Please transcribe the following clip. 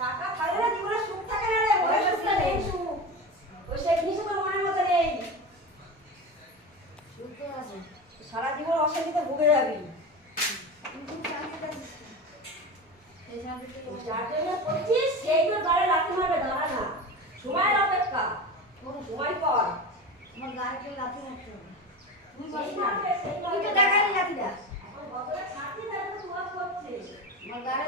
টাকা থাকলে না জীবনে সুখ থাকে না রে, ওই সুখটা নেই সুখ। ওই সেই জিনিসও তোর মনের মধ্যে নেই। সুখ তো আছে, সারা জীবন অশান্তিতে ভুগে যাবি। কিন্তু শান্তিটা এই শান্তিতে যার জন্য করছিস সেই তোর গাড়ি লাথি মারবে, দাঁড়া না। সময়ের অপেক্ষা, কোনো সময় পর আমার গাড়িতে লাথি মারতে হবে। তুই তো দেখালি লাথিটা এখন বছরে ছাড়ছি তাই তো তোমার করছে আমার গাড়ি